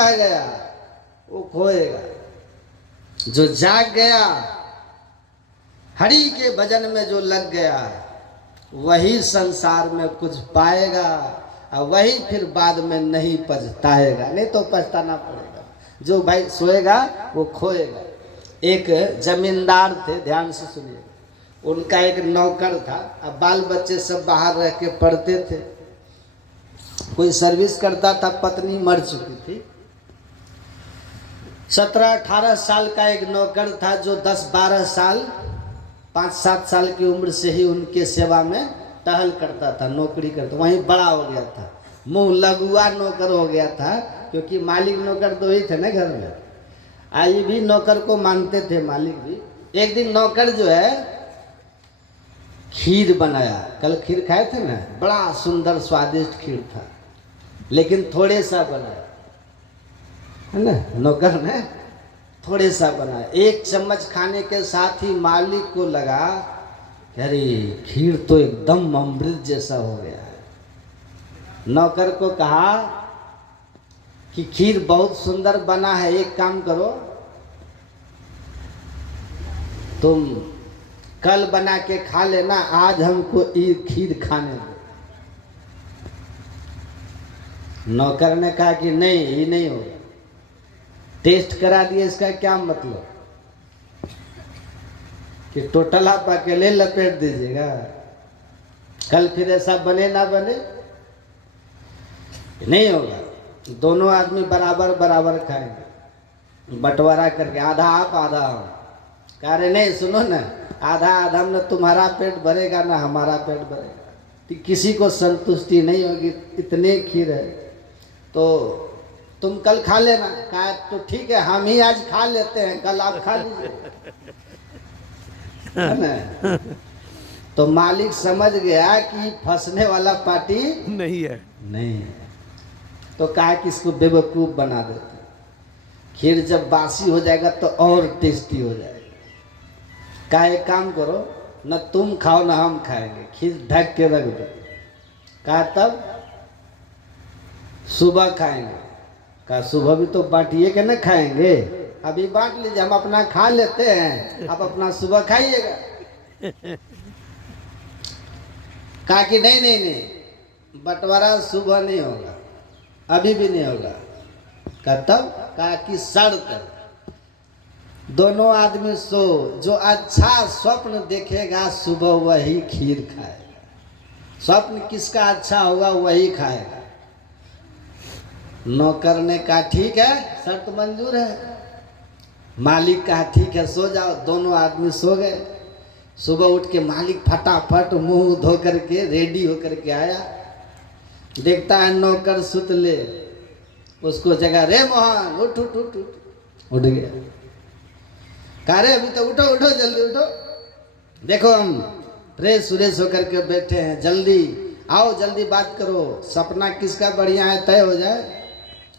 रह गया वो खोएगा, जो जाग गया हरि के भजन में जो लग गया वही संसार में कुछ पाएगा, और वही फिर बाद में नहीं पछताएगा, नहीं तो पछताना पड़ेगा। जो भाई सोएगा वो खोएगा। एक जमींदार थे, ध्यान से सुनिए, उनका एक नौकर था। अब बाल बच्चे सब बाहर रह के पढ़ते थे, कोई सर्विस करता था, पत्नी मर चुकी थी। 17-18 साल का एक नौकर था जो 10-12 साल 5-7 साल की उम्र से ही उनके सेवा में टहल करता था, नौकरी करता, वहीं बड़ा हो गया था, मुंह लगुआ नौकर हो गया था, क्योंकि मालिक नौकर दो ही थे ना घर में। आई भी नौकर को मानते थे, मालिक भी। एक दिन नौकर जो है खीर बनाया, कल खीर खाए थे ना, बड़ा सुंदर स्वादिष्ट खीर था, लेकिन थोड़े सा बनाया है ना, नौकर ने थोड़े सा बनाया। 1 चम्मच खाने के साथ ही मालिक को लगा कि अरे खीर तो एकदम अमृत जैसा हो गया है। नौकर को कहा कि खीर बहुत सुंदर बना है, एक काम करो, तुम कल बना के खा लेना, आज हमको ये खीर खाने दो। नौकर ने कहा कि नहीं, ये नहीं होगा। टेस्ट करा दिया, इसका क्या मतलब कि टोटल आप अकेले लपेट दीजिएगा, कल फिर ऐसा बने ना बने, नहीं होगा। दोनों आदमी बराबर बराबर खाएंगे, बंटवारा करके, आधा आप आधा हम। कह रहे नहीं, सुनो ना, आधा आधा में तुम्हारा पेट भरेगा ना हमारा पेट भरेगा, तो किसी को संतुष्टि नहीं होगी, इतने खीर है तो तुम कल खा लेना। कहा तो ठीक है, हम ही आज खा लेते हैं, कल आप खा लीजिए, है ना। तो मालिक समझ गया कि फंसने वाला पार्टी नहीं है, नहीं है, तो कहा कि इसको बेवकूफ बना देते, खीर जब बासी हो जाएगा तो और टेस्टी हो जाएगा। कहा एक काम करो, न तुम खाओ न हम खाएंगे, खीर ढक के रख दो। कहा तब सुबह खाएंगे। कहा सुबह भी तो बांटिए के न खाएंगे, अभी बांट लीजिए, हम अपना खा लेते हैं, आप अपना सुबह खाइएगा। कहा कि नहीं नहीं नहीं, बंटवारा सुबह नहीं होगा, अभी भी नहीं होगा। कहा तब? कहा कि शर्त है, दोनों आदमी सो, जो अच्छा स्वप्न देखेगा सुबह वही खीर खाएगा, स्वप्न किसका अच्छा होगा वही खाएगा। नौकर ने कहा ठीक है, शर्त मंजूर है। मालिक कहा ठीक है, सो जाओ। दोनों आदमी सो गए। सुबह उठ के मालिक फटाफट मुंह धो करके रेडी होकर के आया, देखता है नौकर सुत ले, उसको जगह, रे मोहन उठ उठ उठ उठ। उठ गया। कहा रे अभी तो उठो उठो, जल्दी उठो, देखो हम फ्रेश व्रेश होकर के बैठे हैं, जल्दी आओ, जल्दी बात करो, सपना किसका बढ़िया है तय हो जाए।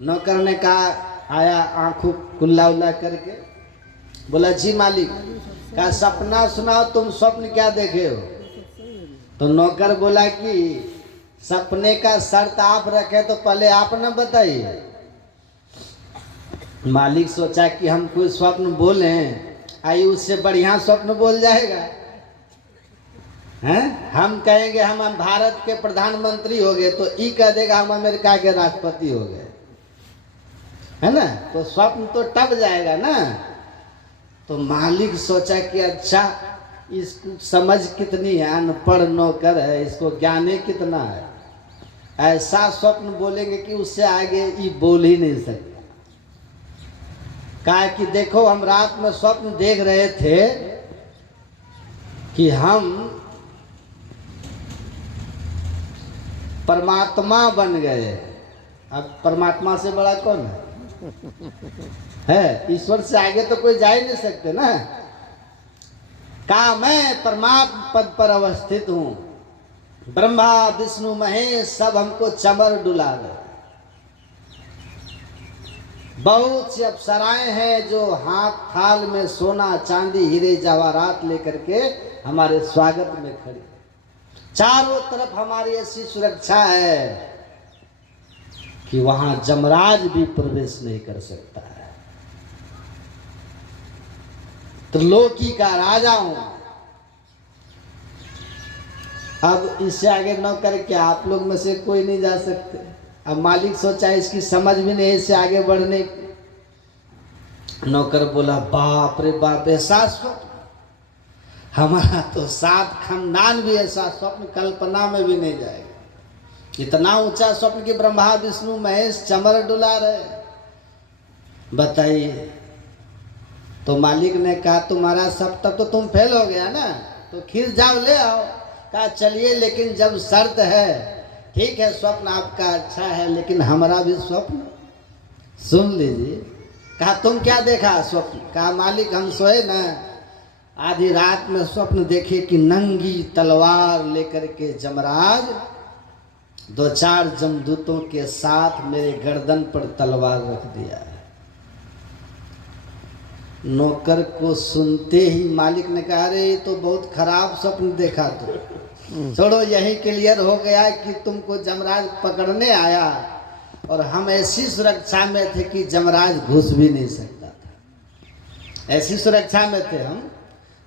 नौकर ने कहा, आया आंखों कुल्ला उल्ला करके, बोला जी मालिक। कहा सपना सुनाओ, तुम स्वप्न क्या देखे हो? तो नौकर बोला कि सपने का शर्त आप रखे तो पहले आप न बताइए। मालिक सोचा कि हम कोई स्वप्न बोले, आई उससे बढ़िया स्वप्न बोल जाएगा, हैं? हम कहेंगे हम भारत के प्रधानमंत्री हो गए, तो ई कह देगा हम अमेरिका के राष्ट्रपति हो गए, है ना, तो स्वप्न तो टप जाएगा ना। तो मालिक सोचा कि अच्छा, इसको समझ कितनी है, अनपढ़ नौकर है, इसको ज्ञाने कितना है, ऐसा स्वप्न बोलेंगे कि उससे आगे ये बोल ही नहीं सकता। कहा कि देखो हम रात में स्वप्न देख रहे थे कि हम परमात्मा बन गए। अब परमात्मा से बड़ा कौन है? ईश्वर से आगे तो कोई जा ही नहीं सकते ना। कहा मैं परमात्मा पद पर अवस्थित हूं, ब्रह्मा विष्णु महेश सब हमको चमर डुला रहे। बहुत सी अप्सराएं हैं जो हाथ थाल में सोना चांदी हीरे जवाहरात लेकर के हमारे स्वागत में खड़ी, चारों तरफ हमारी ऐसी सुरक्षा है कि वहां जमराज भी प्रवेश नहीं कर सकता है। त्रिलोकी का राजा हूं। अब इससे आगे न करके आप लोग में से कोई नहीं जा सकते। अब मालिक सोचा इसकी समझ भी नहीं इससे आगे बढ़ने की। नौकर बोला बाप रे बाप, ऐसा स्वप्न हमारा तो 7 खानदान भी ऐसा स्वप्न कल्पना में भी नहीं जाएगा। इतना ऊंचा स्वप्न कि ब्रह्मा विष्णु महेश चमर डुला रहे। बताइए। तो मालिक ने कहा तुम्हारा सब, तब तो तुम फेल हो गया ना, तो खीर जाओ ले आओ। कहा चलिए, लेकिन जब शर्त है, ठीक है स्वप्न आपका अच्छा है लेकिन हमारा भी स्वप्न सुन लीजिए। कहा तुम क्या देखा स्वप्न? कहा मालिक हम सोए ना, आधी रात में स्वप्न देखे कि नंगी तलवार लेकर के जमराज 2-4 जमदूतों के साथ मेरे गर्दन पर तलवार रख दिया है। नौकर को सुनते ही मालिक ने कहा अरे ये तो बहुत खराब स्वप्न देखा। तो छोड़ो, यही क्लियर हो गया कि तुमको जमराज पकड़ने आया और हम ऐसी सुरक्षा में थे कि जमराज घुस भी नहीं सकता था। ऐसी सुरक्षा में थे हम,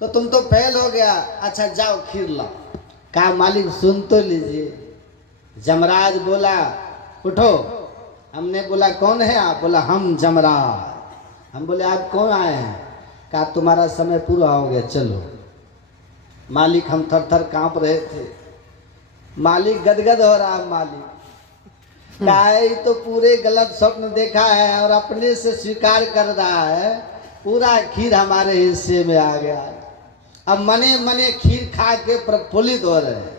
तो तुम तो फेल हो गया। अच्छा जाओ खीर लाओ। कहा मालिक सुन तो लीजिए। जमराज बोला उठो। हमने बोला कौन है आप? बोला हम जमराज। हम बोले आप कौन आए हैं? कहा तुम्हारा समय पूरा हो गया, चलो। मालिक हम थर थर कांप रहे थे। मालिक गदगद हो रहा। मालिक कहा तो पूरे गलत स्वप्न देखा है और अपने से स्वीकार कर रहा है, पूरा खीर हमारे हिस्से में आ गया। अब मने मने खीर खा के प्रफुल्लित हो रहे हैं।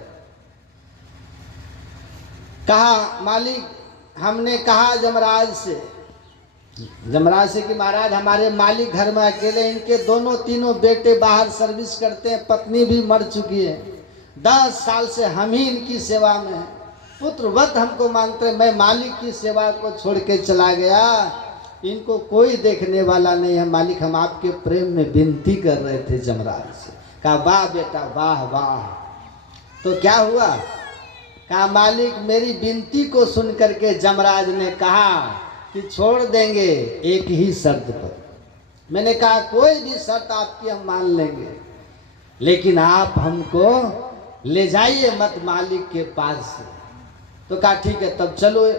कहा मालिक, हमने कहा जमराज से कि महाराज हमारे मालिक घर में अकेले, इनके दोनों तीनों बेटे बाहर सर्विस करते हैं, पत्नी भी मर चुकी है, 10 साल से हम ही इनकी सेवा में हैं, पुत्रवत हमको मानते हैं। मैं मालिक की सेवा को छोड़ के चला गया, इनको कोई देखने वाला नहीं है। मालिक हम आपके प्रेम में विनती कर रहे थे जमराज से। कहा वाह बेटा वाह वाह। तो क्या हुआ? कहा मालिक मेरी विनती को सुन करके जमराज ने कहा कि छोड़ देंगे एक ही शर्त पर। मैंने कहा कोई भी शर्त आपकी हम मान लेंगे, लेकिन आप हमको ले जाइए मत मालिक के पास से। तो कहा ठीक है तब चलो।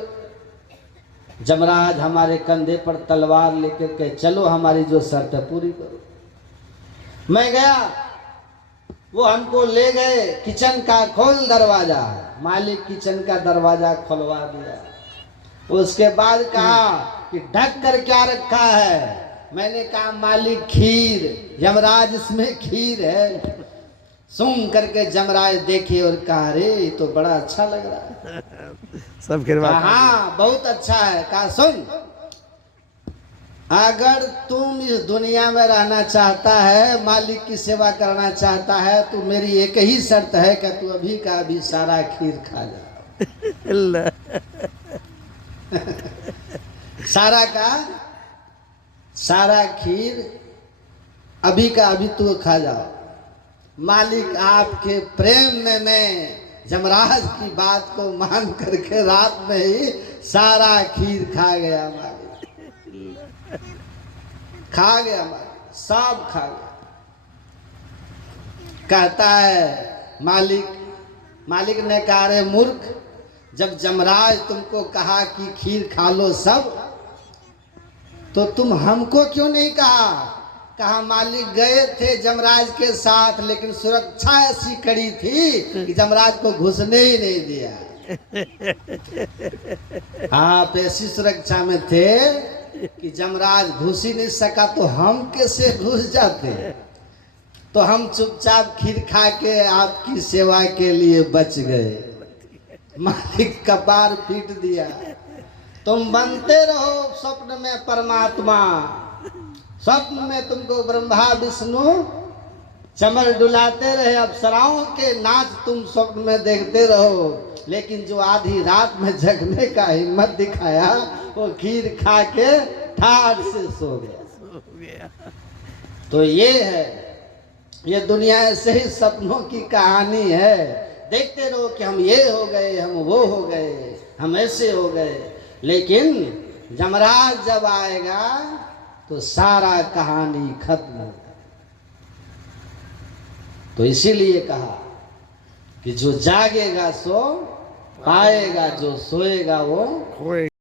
जमराज हमारे कंधे पर तलवार लेकर के चलो, हमारी जो शर्त है पूरी करो। मैं गया, वो हमको ले गए किचन का, खोल दरवाजा। मालिक किचन का दरवाजा खुलवा दिया। उसके बाद कहा कि ढक कर क्या रखा है? मैंने कहा मालिक खीर। यमराज इसमें खीर है। सुन करके जमराज देखे और कहा अरे तो बड़ा अच्छा लग रहा है। सब खिलवा। हाँ बहुत अच्छा है। कहा सुन, अगर तुम इस दुनिया में रहना चाहता है, मालिक की सेवा करना चाहता है, तो मेरी एक ही शर्त है कि तू अभी का अभी सारा खीर खा जा। सारा का सारा खीर अभी का अभी तू खा जाओ। मालिक आपके प्रेम में मैं जमराज की बात को मान करके रात में ही सारा खीर खा गया। मालिक खा गया, मालिक सब खा गया। कहता है मालिक ने कहा रे मूर्ख, जब जमराज तुमको कहा कि खीर खा लो सब, तो तुम हमको क्यों नहीं कहा? कहा मालिक गए थे जमराज के साथ, लेकिन सुरक्षा ऐसी कड़ी थी कि जमराज को घुसने ही नहीं दिया। आप ऐसी सुरक्षा में थे कि जमराज घुस ही नहीं सका, तो हम कैसे घुस जाते? तो हम चुपचाप खीर खा के आपकी सेवा के लिए बच गए। मालिक कपार पीट दिया। तुम बनते रहो स्वप्न में परमात्मा, स्वप्न में तुमको ब्रह्मा विष्णु चमर डुलाते रहे, अप्सराओं के नाच तुम स्वप्न में देखते रहो, लेकिन जो आधी रात में जगने का हिम्मत दिखाया वो खीर खा के ठाठ से सो गया। तो ये है, ये दुनिया ऐसे ही सपनों की कहानी है। देखते रहो कि हम ये हो गए, हम वो हो गए, हम ऐसे हो गए। लेकिन यमराज जब आएगा तो सारा कहानी खत्म हो। तो इसीलिए कहा कि जो जागेगा सो पाएगा, जो सोएगा वो